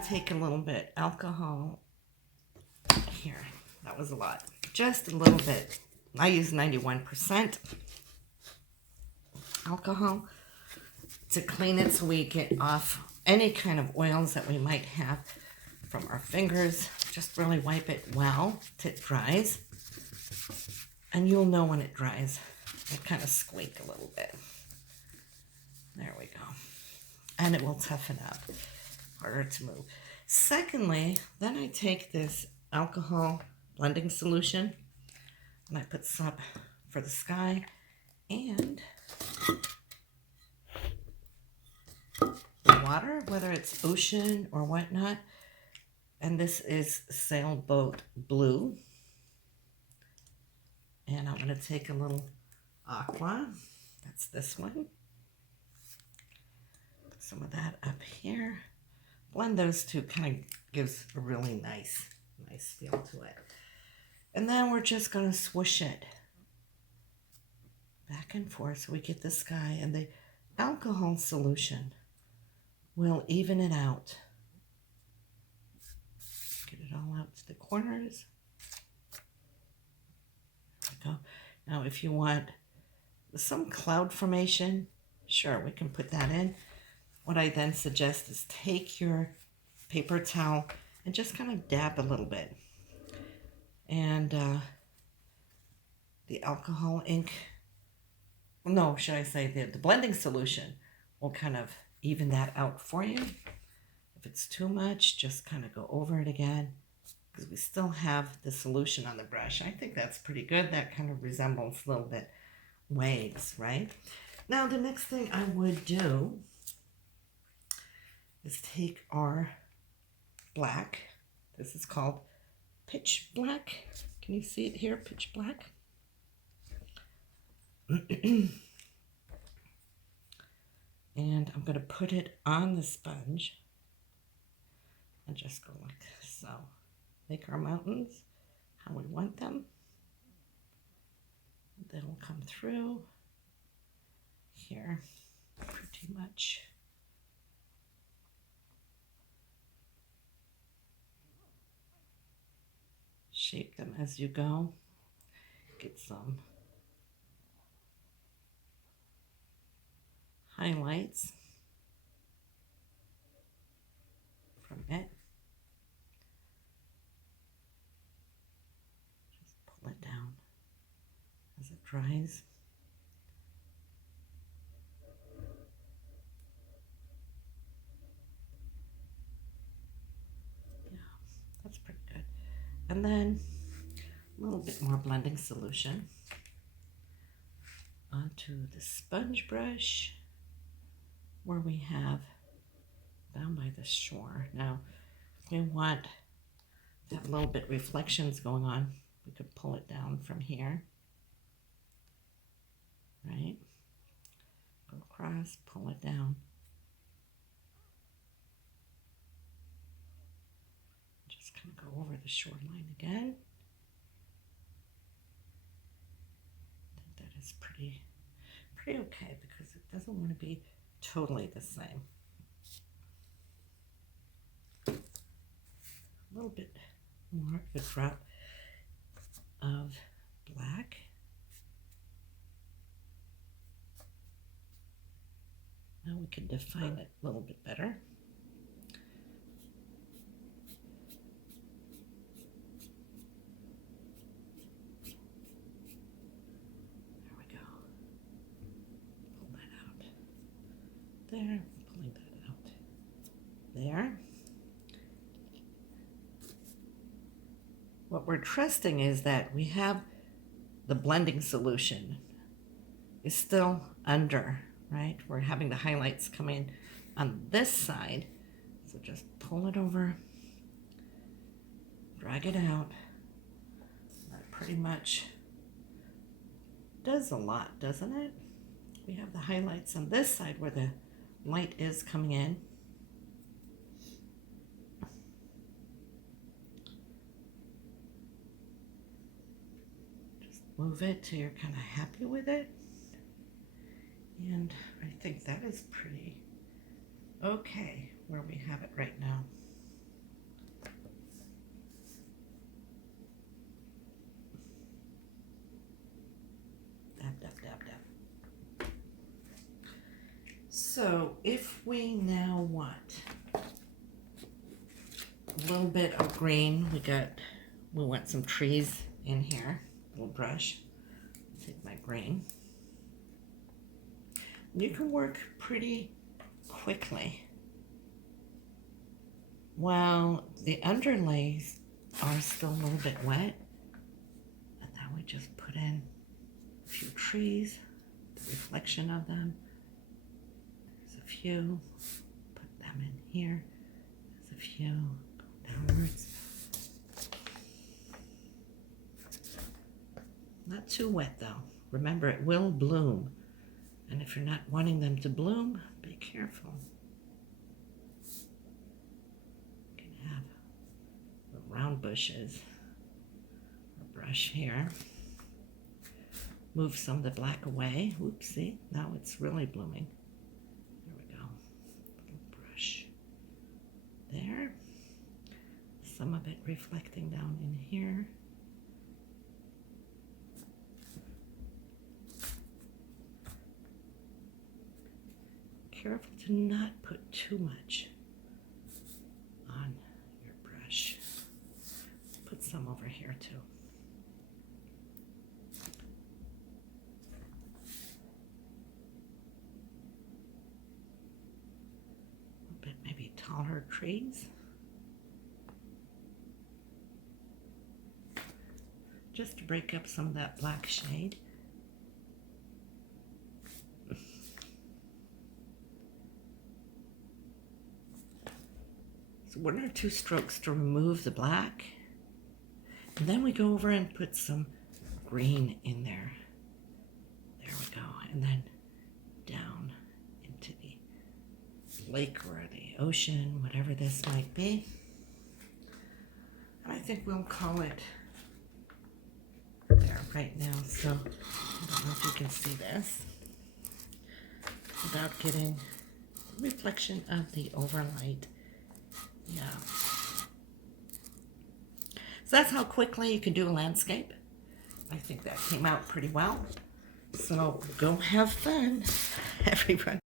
to take a little bit alcohol here. That was a lot. Just a little bit. I use 91% alcohol to clean it so we get off any kind of oils that we might have from our fingers. Just really wipe it well till it dries. And you'll know when it dries. It kind of squeak a little bit. There we go. And it will toughen up. Harder to move. Secondly, then I take this alcohol blending solution and I put some for the sky and the water, whether it's ocean or whatnot. And this is Sailboat Blue. And I'm going to take a little aqua. That's this one. Put some of that up here. Blend those two, kind of gives a really nice feel to it. And then we're just going to swoosh it back and forth so we get the sky. And the alcohol solution will even it out. Get it all out to the corners. There we go. Now if you want some cloud formation, sure, we can put that in. What I then suggest is take your paper towel and just kind of dab a little bit. And the alcohol ink, no, should I say the blending solution will kind of even that out for you. If it's too much, just kind of go over it again because we still have the solution on the brush. I think that's pretty good. That kind of resembles a little bit waves, right? Now the next thing I would do is take our black. This is called pitch black. Can you see it here? Pitch black. And I'm going to put it on the sponge and just go like so. Make our mountains how we want them. That'll come through here pretty much. Shape them as you go. Get some highlights from it. Just pull it down as it dries. Yeah, that's pretty good. And then a little bit more blending solution onto the sponge brush where we have down by the shore. Now, if we want to have a little bit reflections going on, we could pull it down from here, right? Go across, pull it down. Just kind of go over the shoreline again. I think that is pretty okay because it doesn't want to be totally the same. A little bit more of a drop of black. Now we can define it a little bit better. There, pulling that out there. What we're trusting is that we have the blending solution is still under, right? We're having the highlights come in on this side. So just pull it over, drag it out. That pretty much does a lot, doesn't it? We have the highlights on this side where the light is coming in. Just move it till you're kind of happy with it. And I think that is pretty okay where we have it right now. So if we now want a little bit of green, we want some trees in here. Little brush. Take my green. You can work pretty quickly while the underlays are still a little bit wet. And then we just put in a few trees, the reflection of them. There's a few, put them in here. There's a few, go downwards. Not too wet though. Remember, it will bloom. And if you're not wanting them to bloom, be careful. You can have the round bushes. A brush here. Move some of the black away. Oopsie, now it's really blooming. There we go. Little brush there. Some of it reflecting down in here. Careful to not put too much on your brush. Put some over here too. A bit maybe taller trees. Just to break up some of that black shade. So 1 or 2 strokes to remove the black. And then we go over and put some green in there. There we go. And then down into the lake or the ocean, whatever this might be. And I think we'll call it there right now. So I don't know if you can see this without getting reflection of the overlight. Yeah. So that's how quickly you can do a landscape. I think that came out pretty well. So go have fun, everyone.